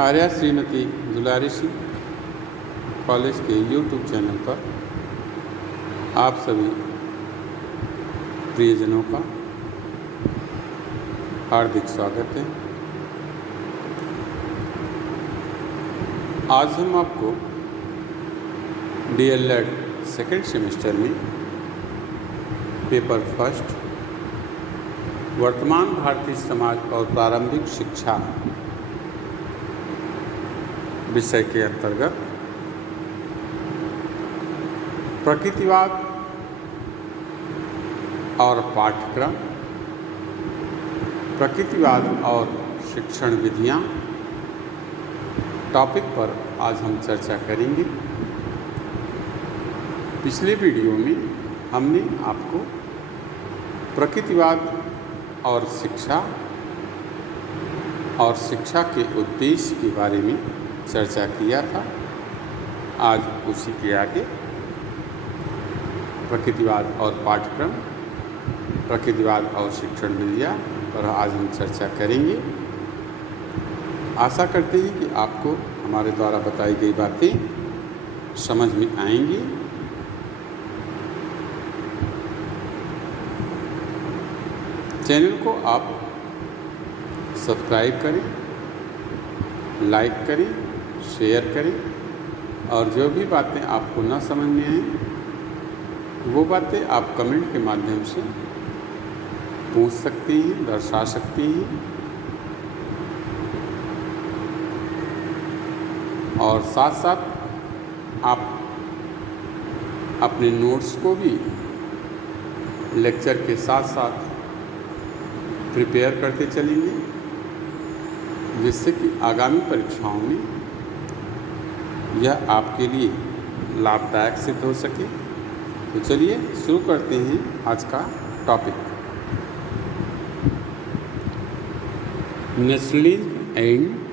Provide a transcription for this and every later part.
आर्या श्रीमती दुलारी Singh college के YouTube channel पर आप सभी प्रियजनों का हार्दिक स्वागत है। आज हम आपको DLED सेकेंड सेमेस्टर में पेपर फर्स्ट वर्तमान भारतीय समाज और प्रारंभिक शिक्षा विषय के अंतर्गत प्रकृतिवाद और पाठ्यक्रम, प्रकृतिवाद और शिक्षण विधियाँ टॉपिक पर आज हम चर्चा करेंगे। पिछले वीडियो में हमने आपको प्रकृतिवाद और शिक्षा के उद्देश्य के बारे में चर्चा किया था। आज उसी के आगे प्रकृतिवाद और पाठ्यक्रम, प्रकृतिवाद और शिक्षण विधियाँ पर आज हम चर्चा करेंगे। आशा करते हैं कि आपको हमारे द्वारा बताई गई बातें समझ में आएंगी। चैनल को आप सब्सक्राइब करें, लाइक करें, शेयर करें और जो भी बातें आपको न समझ में आएँ वो बातें आप कमेंट के माध्यम से पूछ सकती हैं, दर्शा सकती हैं और साथ साथ आप अपने नोट्स को भी लेक्चर के साथ साथ प्रिपेयर करते चलेंगे, जिससे कि आगामी परीक्षाओं में यह आपके लिए लाभदायक सिद्ध हो सके। तो चलिए शुरू करते हैं आज का टॉपिक, नेशनलिज्म एंड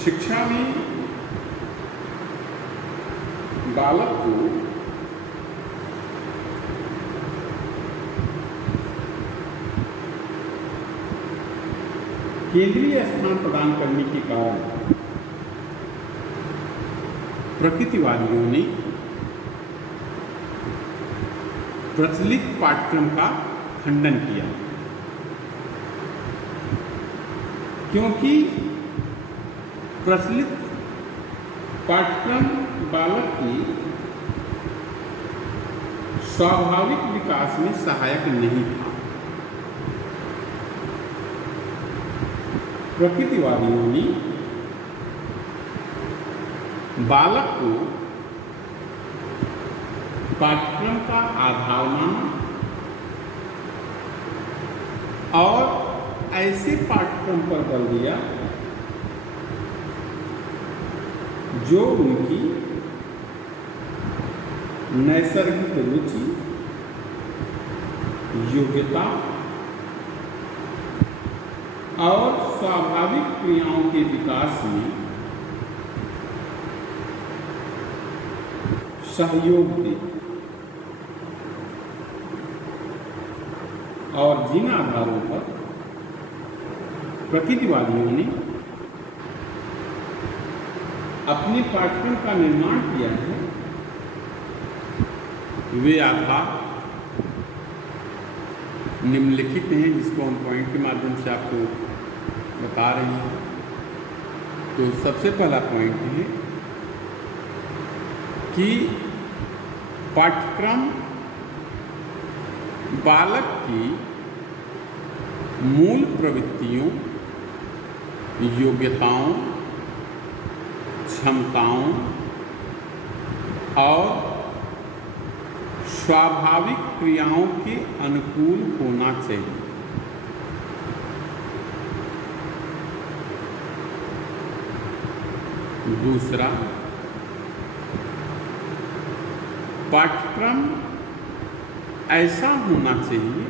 शिक्षा में बालक को केंद्रीय स्थान प्रदान करने के कारण प्रकृतिवादियों ने प्रचलित पाठ्यक्रम का खंडन किया, क्योंकि प्रचलित पाठ्यक्रम बालक की स्वाभाविक विकास में सहायक नहीं था। प्रकृतिवादियों ने बालक को पाठ्यक्रम का आधार माना और ऐसे पाठ्यक्रम पर बल दिया जो उनकी नैसर्गिक रुचि, योग्यता और स्वाभाविक क्रियाओं के विकास में सहयोग दे और जिन आधारों पर प्रकृतिवादियों ने अपने पाठ्यक्रम का निर्माण किया है, वे आधार निम्नलिखित हैं, जिसको हम पॉइंट के माध्यम से आपको बता रहे हैं। तो सबसे पहला पॉइंट है कि पाठ्यक्रम बालक की मूल प्रवृत्तियों, योग्यताओं, क्षमताओं और स्वाभाविक क्रियाओं के अनुकूल होना चाहिए। दूसरा, पाठ्यक्रम ऐसा होना चाहिए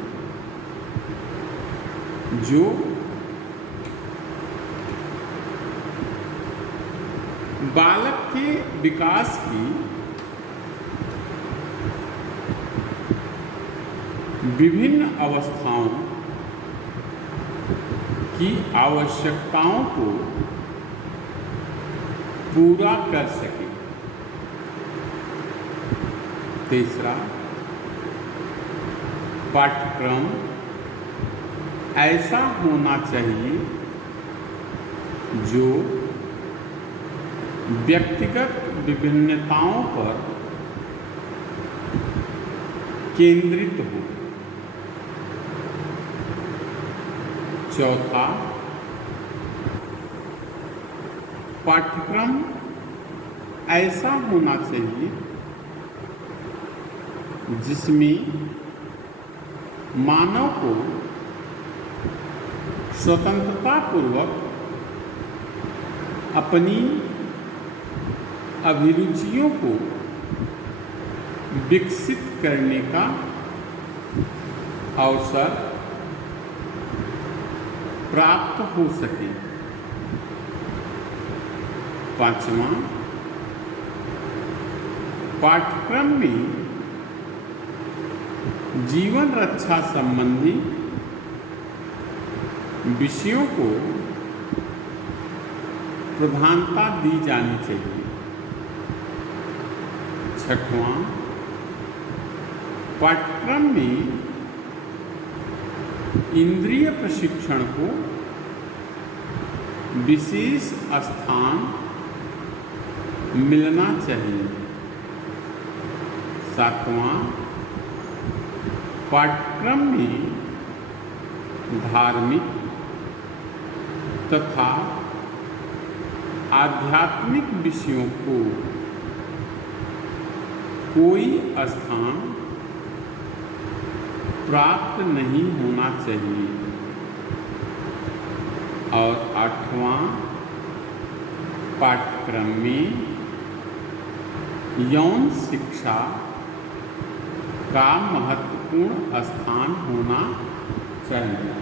जो बालक के विकास की विभिन्न अवस्थाओं की आवश्यकताओं को पूरा कर सके। तीसरा, पाठ्यक्रम ऐसा होना चाहिए जो व्यक्तिगत विभिन्नताओं पर केंद्रित हो। चौथा, पाठ्यक्रम ऐसा होना चाहिए जिसमें मानव को स्वतंत्रतापूर्वक अपनी अभिरुचियों को विकसित करने का अवसर प्राप्त हो सके। पांचवा, पाठ्यक्रम में जीवन रक्षा संबंधी विषयों को प्रधानता दी जानी चाहिए। छठवां, पाठ्यक्रम में इंद्रिय प्रशिक्षण को विशेष स्थान मिलना चाहिए। सातवां, पाठ्यक्रम में धार्मिक तथा आध्यात्मिक विषयों को कोई स्थान प्राप्त नहीं होना चाहिए। और आठवां, पाठ्यक्रम में यौन शिक्षा का महत्वपूर्ण स्थान होना चाहिए।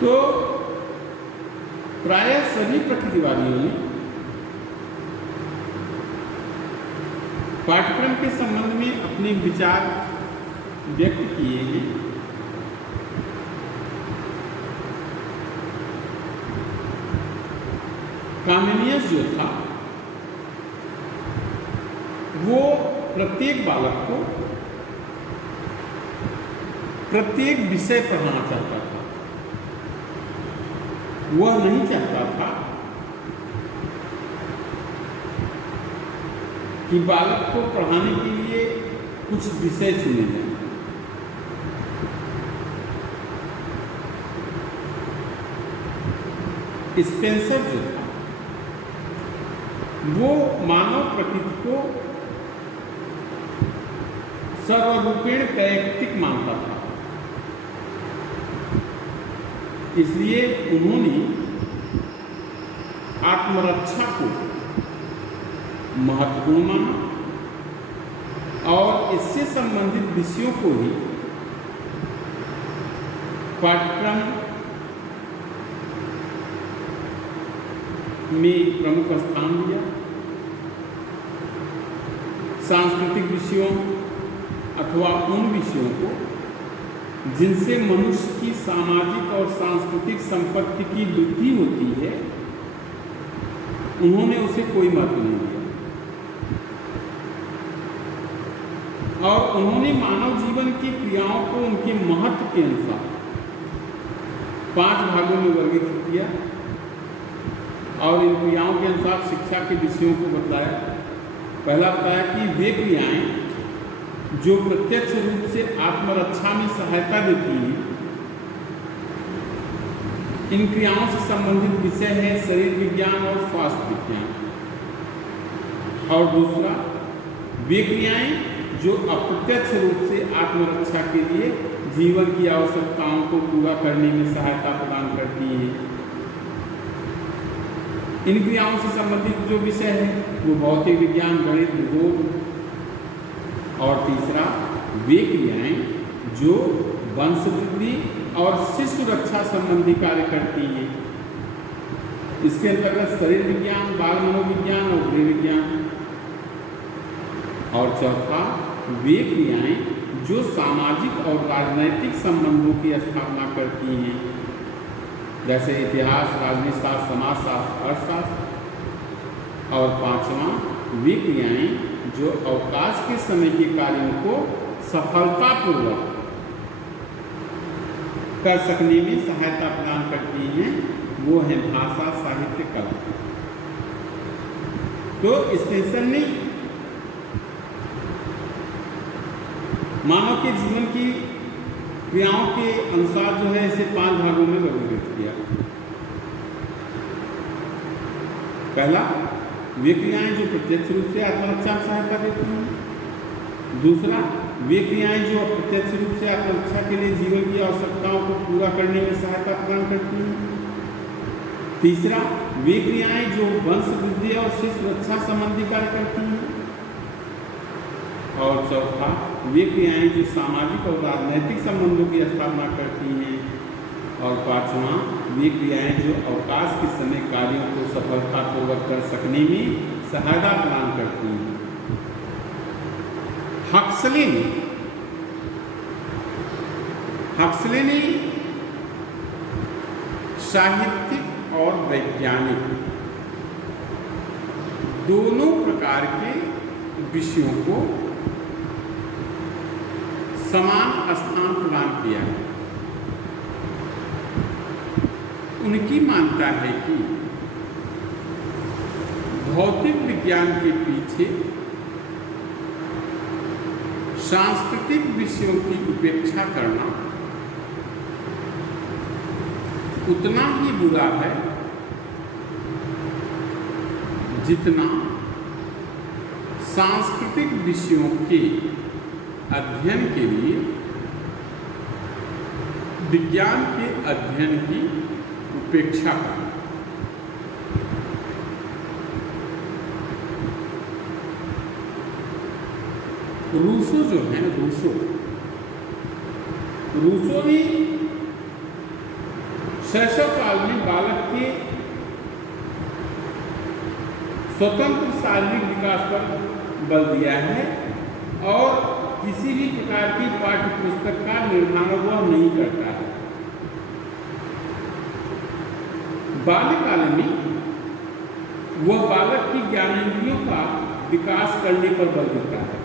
तो प्रायः सभी प्रकृतिवादियों ने पाठ्यक्रम के संबंध में अपने विचार व्यक्त किए हैं। कामेनियस जो था वो प्रत्येक बालक को प्रत्येक विषय पढ़ाना चाहता था। वह नहीं चाहता था कि बालक को पढ़ाने के लिए कुछ विषय चुने जाएं। स्पेंसर जो था वो मानव प्रकृति को सर्वरूपेण वैयक्तिक मानता था। इसलिए उन्होंने आत्मरक्षा को महत्वपूर्ण माना और इससे संबंधित विषयों को ही पाठ्यक्रम में प्रमुख स्थान दिया। सांस्कृतिक विषयों अथवा उन विषयों को जिनसे मनुष्य की सामाजिक और सांस्कृतिक संपत्ति की वृद्धि होती है, उन्होंने उसे कोई महत्व नहीं दिया। और उन्होंने मानव जीवन की क्रियाओं को उनके महत्व के अनुसार 5 भागों में वर्गीकृत किया और इन क्रियाओं के अनुसार शिक्षा के विषयों को बतलाया। पहला बताया कि वे क्रियाएं जो प्रत्यक्ष रूप से आत्मरक्षा में सहायता देती हैं, इन क्रियाओं से संबंधित विषय है शरीर विज्ञान और स्वास्थ्य विज्ञान। और दूसरा, वे क्रियाएं जो अप्रत्यक्ष रूप से आत्मरक्षा के लिए जीवन की आवश्यकताओं को पूरा करने में सहायता प्रदान करती हैं। इन क्रियाओं से संबंधित जो विषय है वो भौतिक विज्ञान, गणित, भूगोल। और तीसरा, वे क्रियाएं जो वंश वृद्धि और शिशु रक्षा संबंधी कार्य करती हैं। इसके अंतर्गत शरीर विज्ञान, बाल मनोविज्ञान और गृह विज्ञान। और चौथा, वे क्रियाएं जो सामाजिक और राजनैतिक संबंधों की स्थापना करती हैं, जैसे इतिहास, राजनीति शास्त्र, समाजशास्त्र, अर्थशास्त्र। और पांचवा, वे क्रियाएं जो अवकाश के समय के कार्यों को सफलतापूर्वक कर सकने में सहायता प्रदान करती हैं, वो है भाषा, साहित्य, कला। तो इस टेंशन ने मानव के जीवन की क्रियाओं के अनुसार जो है इसे 5 भागों में वर्गीकृत किया। पहला, वे क्रियाएं जो प्रत्यक्ष रूप से आत्मरक्षा में सहायता देती हैं। दूसरा, वे क्रियाएं जो अप्रत्यक्ष रूप से आत्मरक्षा के लिए जीवन की आवश्यकताओं को पूरा करने में सहायता प्रदान करती हैं। तीसरा, वे क्रियाएं जो वंश वृद्धि और शिशु रक्षा संबंधी कार्य करती हैं। और चौथा, वे क्रियाएं जो सामाजिक और राजनैतिक संबंधों की स्थापना करती हैं। और पांचवा, वे क्रियाएं जो अवकाश के समय कार्यों को सफलतापूर्वक कर सकने में सहायता प्रदान करती हैं। हक्सले ने साहित्यिक और वैज्ञानिक दोनों प्रकार के विषयों को समान स्थान प्रदान किया है। उनकी मान्यता है कि भौतिक विज्ञान के पीछे सांस्कृतिक विषयों की उपेक्षा करना उतना ही बुरा है जितना सांस्कृतिक विषयों के अध्ययन के लिए विज्ञान के अध्ययन की उपेक्षा करना। रूसो जो है, रूसो ने शैशव काल में बालक के स्वतंत्र शारीरिक विकास पर बल दिया है और किसी भी प्रकार की पाठ्य पुस्तक का निर्माण वह नहीं करता है। बाल्यकाल में वह बालक की ज्ञानेंद्रियों का विकास करने पर बल देता है।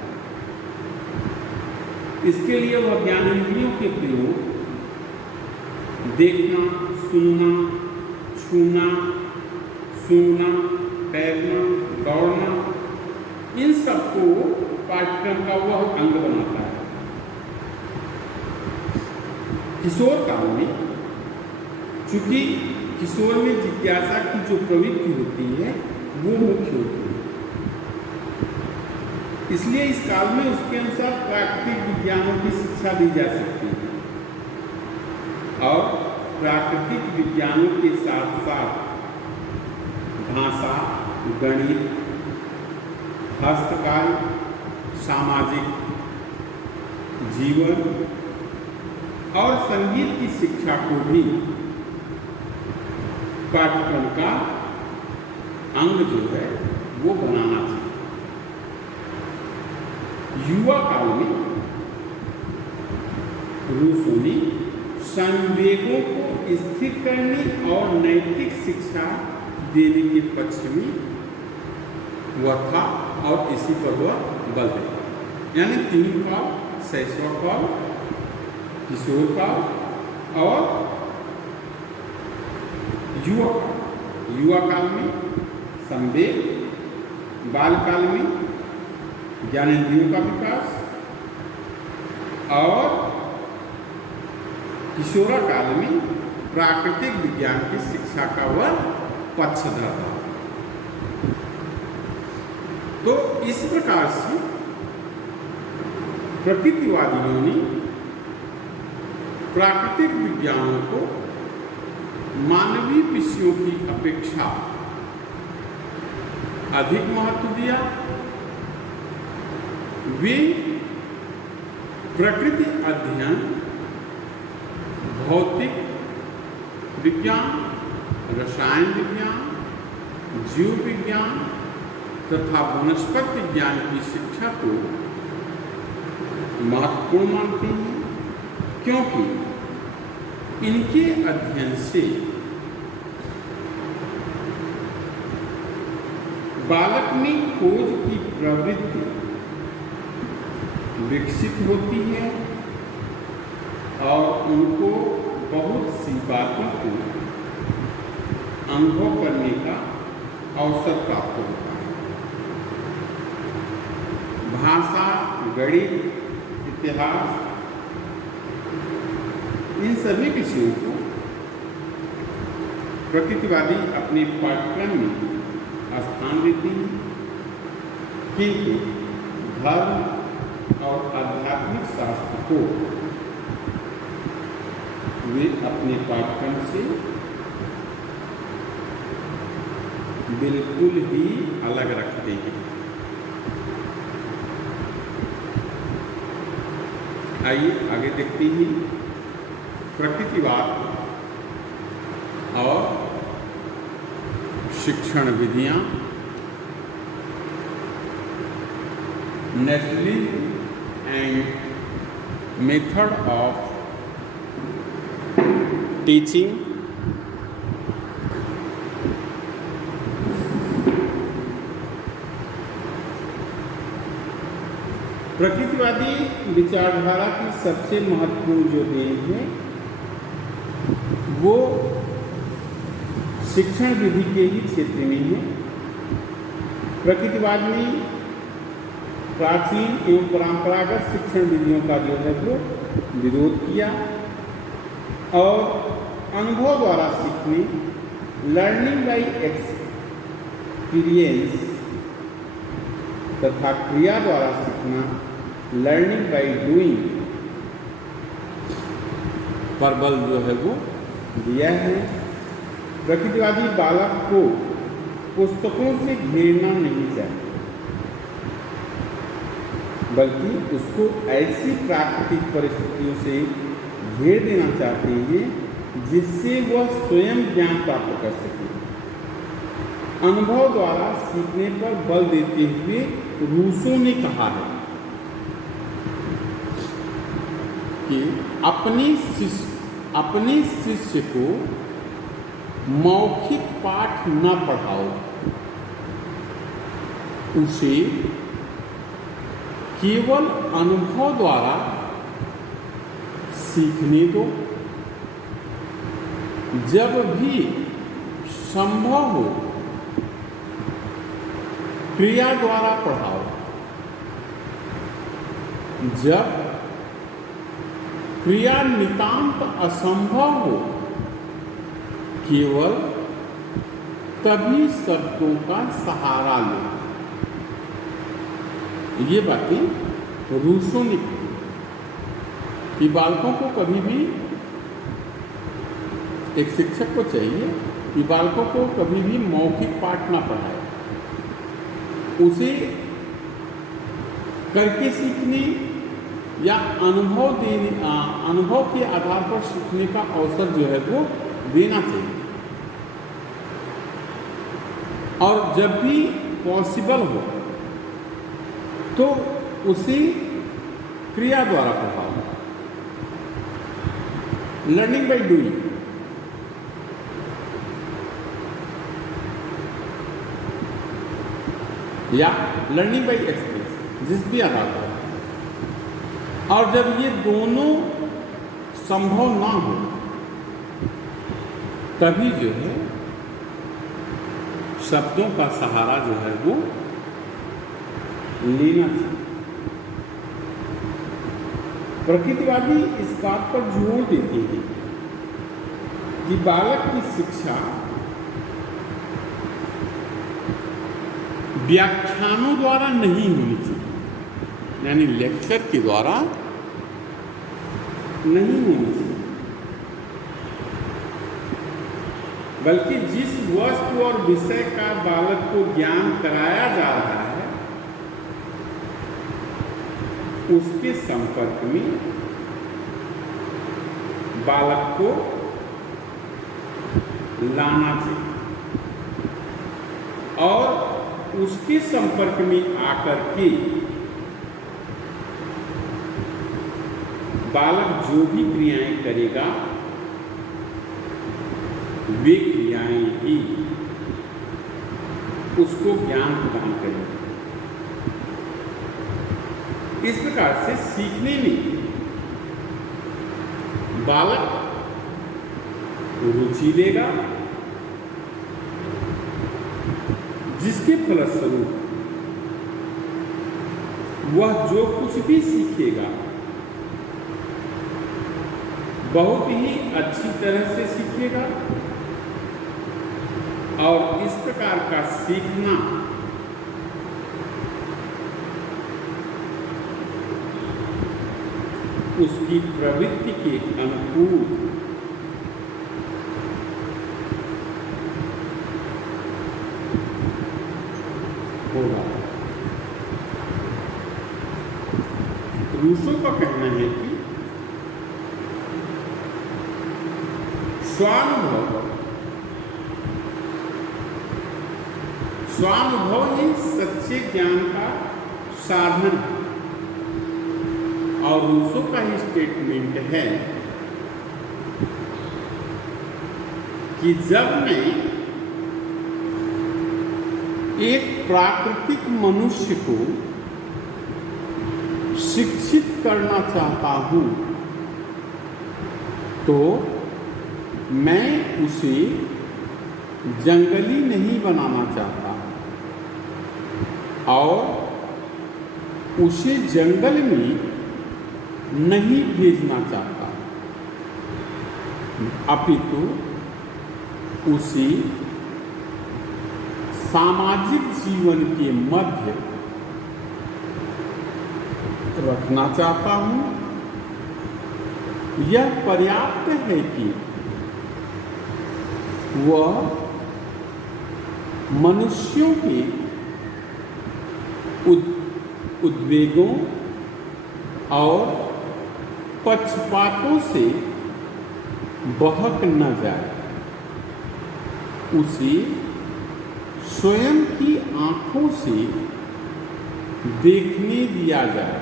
इसके लिए वह ज्ञानेंद्रियों के प्रयोग देखना, सुनना, छूना, सूंघना, तैरना, दौड़ना, इन सबको पाठ्यक्रम का वह अंग बनाता है। किशोर काल में चूंकि किशोर में जिज्ञासा की जो प्रवृत्ति होती है वो मुख्य होती है, इसलिए इस काल में उसके अनुसार प्राकृतिक विज्ञानों की शिक्षा दी जा सकती है और प्राकृतिक विज्ञानों के साथ साथ भाषा, गणित, हस्तकार्य, सामाजिक जीवन और संगीत की शिक्षा को भी पाठ्यक्रम का अंग जो है वो बनाना चाहिए। युवा काल में रूसों ने संवेगों को स्थिर करने और नैतिक शिक्षा देने के पक्ष में वह था और इसी पर वह बल देता। यानी 3 काल, शैशव काल, किशोर काल और युवा काल। युवा काल में संवेग, बाल काल में ज्ञानेंद्रियों का विकास और किशोरा काल में प्राकृतिक विज्ञान की शिक्षा का वह पक्षधर था। तो इस प्रकार से प्रकृतिवादियों ने प्राकृतिक विज्ञानों को मानवीय विषयों की अपेक्षा अधिक महत्व दिया। वे प्रकृति अध्ययन, भौतिक विज्ञान, रसायन विज्ञान, जीव विज्ञान तथा वनस्पति विज्ञान की शिक्षा को महत्वपूर्ण मानती हैं, क्योंकि इनके अध्ययन से बालक में खोज की प्रवृत्ति विकसित होती है और उनको बहुत सी बातों को अनुभव करने का अवसर प्राप्त होता है। भाषा, गणित, इतिहास, इन सभी विषयों को प्रकृतिवादी अपने पाठ्यक्रम में स्थान देती हैं, किंतु धर्म और आध्यात्मिक शास्त्र को वे अपने पाठ्यक्रम से बिल्कुल ही अलग रखते हैं। आइए आगे देखते हैं प्रकृतिवाद और शिक्षण विधियां। Naturalism and method of teaching. प्रकृतिवादी विचारधारा की सबसे महत्वपूर्ण जो देन है वो शिक्षण विधि के ही क्षेत्र में है। प्रकृतिवाद ने प्राचीन एवं परंपरागत शिक्षण विधियों का जो है वो विरोध किया और अनुभव द्वारा सीखने, लर्निंग बाय एक्सपीरियंस तथा क्रिया द्वारा सीखना, लर्निंग बाय डूइंग पर बल जो है वो दिया है। प्रकृतिवादी बालक को पुस्तकों से घेरना नहीं चाहिए, बल्कि उसको ऐसी प्राकृतिक परिस्थितियों से घेर देना चाहते हैं जिससे वह स्वयं ज्ञान प्राप्त कर सके। अनुभव द्वारा सीखने पर बल देते हुए रूसो ने कहा है कि अपने शिष्य को मौखिक पाठ न पढ़ाओ, उसे केवल अनुभव द्वारा सीखने दो। जब भी संभव हो क्रिया द्वारा पढ़ाओ। जब क्रिया नितांत असंभव हो केवल तभी शब्दों का सहारा लो। ये बातें रूसो ने कही कि बालकों को कभी भी, एक शिक्षक को चाहिए कि बालकों को कभी भी मौखिक पाठ ना पढ़ाए, उसे करके सीखने या अनुभव के आधार पर सीखने का अवसर जो है वो देना चाहिए। और जब भी पॉसिबल हो तो उसे क्रिया द्वारा पढ़ाओ, लर्निंग बाय डूइंग। या लर्निंग बाय एक्सपीरियंस, जिस भी आधार पर। और जब ये दोनों संभव ना हो तभी जो है शब्दों का सहारा जो है वो लेना चाहिए। प्रकृतिवादी इस बात पर जोर देते हैं कि बालक की शिक्षा व्याख्यानों द्वारा नहीं होनी चाहिए, यानी लेक्चर के द्वारा नहीं होनी चाहिए, बल्कि जिस वस्तु और विषय का बालक को ज्ञान कराया जा रहा है उसके संपर्क में बालक को लाना चाहिए और उसके संपर्क में आकर के बालक जो भी क्रियाएं करेगा वे क्रियाएं ही उसको ज्ञान प्रदान करेंगी। इस प्रकार से सीखने में बालक रुचि लेगा, जिसके फलस्वरूप वह जो कुछ भी सीखेगा बहुत ही अच्छी तरह से सीखेगा और इस प्रकार का सीखना उसकी प्रवृत्ति के अनुकूल होगा। रूसों का कहना है कि स्वानुभव ही सच्चे ज्ञान का साधन है। और रूसों का ही स्टेटमेंट है कि जब मैं एक प्राकृतिक मनुष्य को शिक्षित करना चाहता हूं तो मैं उसे जंगली नहीं बनाना चाहता और उसे जंगल में नहीं भेजना चाहता, अपितु उसे सामाजिक जीवन के मध्य रखना चाहता हूं। यह पर्याप्त है कि वह मनुष्यों के उद्वेगों और पक्षपातों से बहक न जाए, उसे स्वयं की आंखों से देखने दिया जाए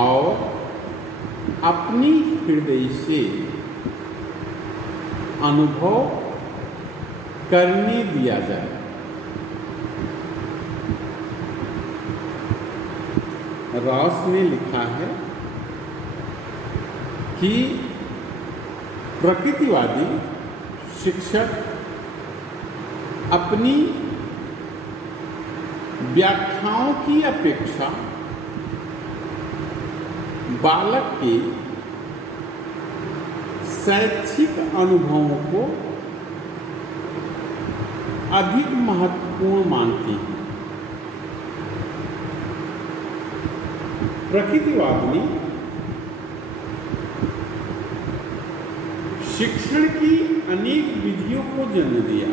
और अपनी हृदय से अनुभव करने दिया जाए। रॉस ने लिखा है कि प्रकृतिवादी शिक्षक अपनी व्याख्याओं की अपेक्षा बालक के शैक्षिक अनुभवों को अधिक महत्वपूर्ण मानती है। प्रकृतिवाद ने शिक्षण की अनेक विधियों को जन्म दिया,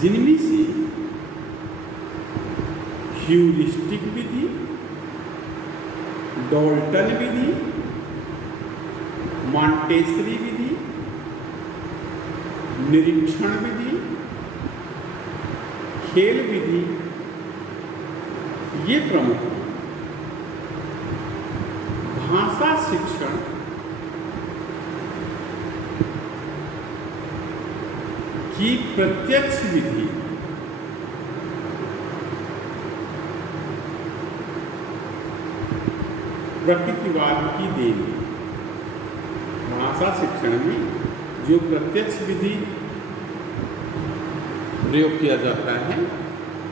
जिनमें से ह्यूरिस्टिक विधि, डॉल्टन विधि, मॉन्टेसरी विधि, निरीक्षण विधि, खेल विधि ये प्रमुख हैं। भाषा शिक्षण की प्रत्यक्ष विधि प्रकृतिवाद की देन है। भाषा शिक्षण में जो प्रत्यक्ष विधि प्रयोग किया जाता है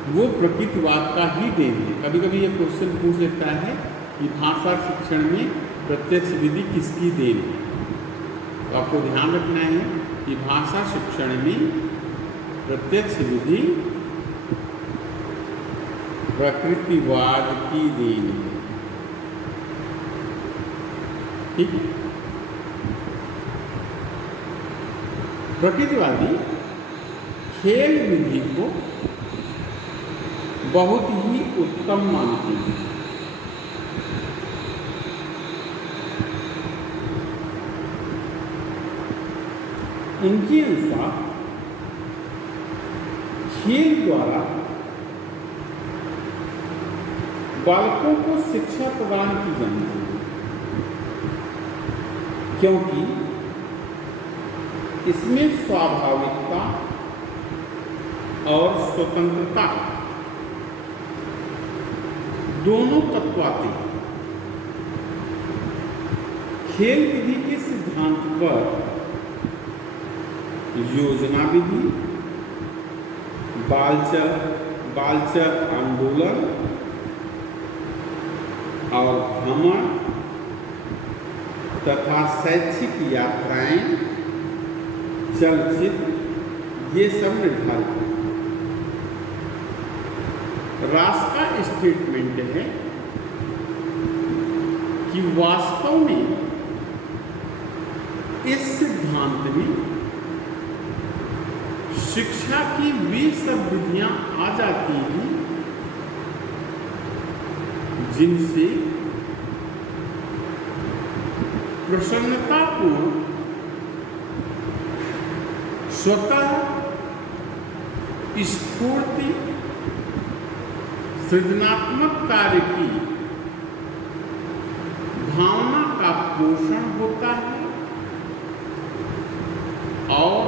वो प्रकृतिवाद का ही देन है। कभी कभी ये क्वेश्चन पूछ लेता है कि भाषा शिक्षण में प्रत्यक्ष विधि किसकी देन है, तो आपको ध्यान रखना है कि भाषा शिक्षण में प्रत्यक्ष विधि प्रकृतिवाद की देन है। ठीक है। प्रकृतिवादी खेल विधि को बहुत ही उत्तम मानते हैं। उनके अनुसार खेल द्वारा बालकों को शिक्षा प्रदान की जानी चाहिए, क्योंकि इसमें स्वाभाविकता और स्वतंत्रता दोनों तत्व आते हैं। खेल विधि के सिद्धांत पर योजना विधि, बालचर आंदोलन और भ्रमण तथा शैक्षिक यात्राएं, चलचित्र ये सब निर्धारित हैं। रास का स्टेटमेंट है कि वास्तव में इस सिद्धांत में शिक्षा की वे सब विधियां आ जाती हैं जिनसे प्रसन्नतापूर्ण स्वतः स्फूर्ति सृजनात्मक कार्य की भावना का पोषण होता है और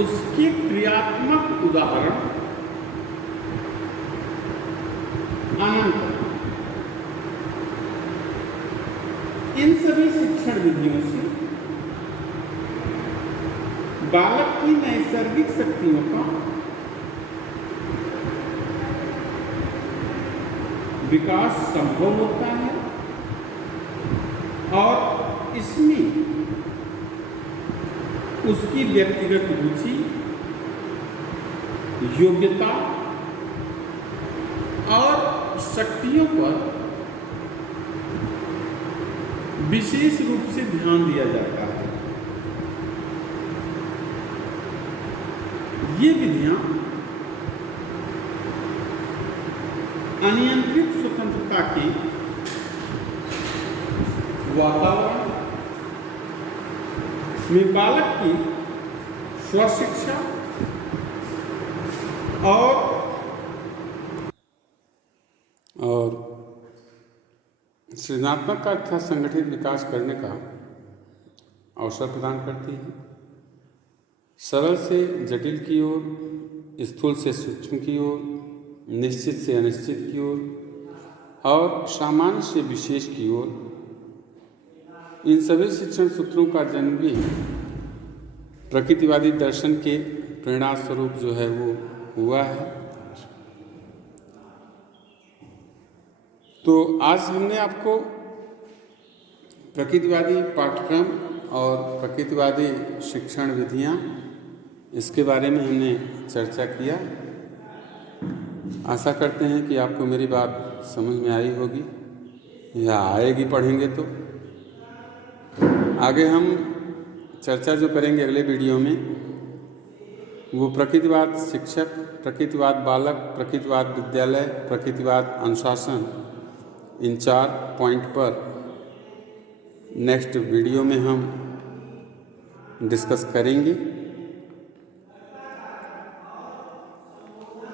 उसके क्रियात्मक उदाहरण अनंत। इन सभी शिक्षण विधियों से बालक की नैसर्गिक शक्तियों का विकास संभव होता है और इसमें उसकी व्यक्तिगत रुचि, योग्यता और शक्तियों पर विशेष रूप से ध्यान दिया जाता है। ये विधियां अनियंत्रित स्वतंत्रता के वातावरण में बालक की स्वशिक्षा और सृजनात्मक का तथा संगठित विकास करने का अवसर प्रदान करती है। सरल से जटिल की ओर, स्थूल से सूक्ष्म की ओर, निश्चित से अनिश्चित की ओर और सामान्य से विशेष की ओर, इन सभी शिक्षण सूत्रों का जन्म भी प्रकृतिवादी दर्शन के प्रेरणा स्वरूप जो है वो हुआ है। तो आज हमने आपको प्रकृतिवादी पाठ्यक्रम और प्रकृतिवादी शिक्षण विधियां, इसके बारे में हमने चर्चा किया। आशा करते हैं कि आपको मेरी बात समझ में आई होगी या आएगी पढ़ेंगे तो। आगे हम चर्चा जो करेंगे अगले वीडियो में, वो प्रकृतिवाद शिक्षक, प्रकृतिवाद बालक, प्रकृतिवाद विद्यालय, प्रकृतिवाद अनुशासन, इन 4 पॉइंट पर नेक्स्ट वीडियो में हम डिस्कस करेंगे।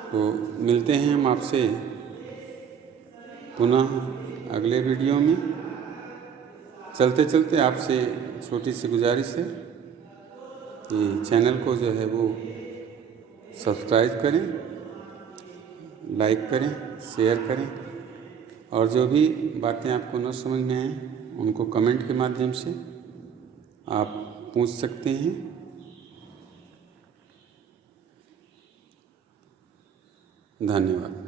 तो मिलते हैं हम आपसे पुनः अगले वीडियो में। चलते चलते आपसे छोटी सी गुजारिश है कि चैनल को जो है वो सब्सक्राइब करें, लाइक करें, शेयर करें और जो भी बातें आपको न समझ में आए उनको कमेंट के माध्यम से आप पूछ सकते हैं। धन्यवाद।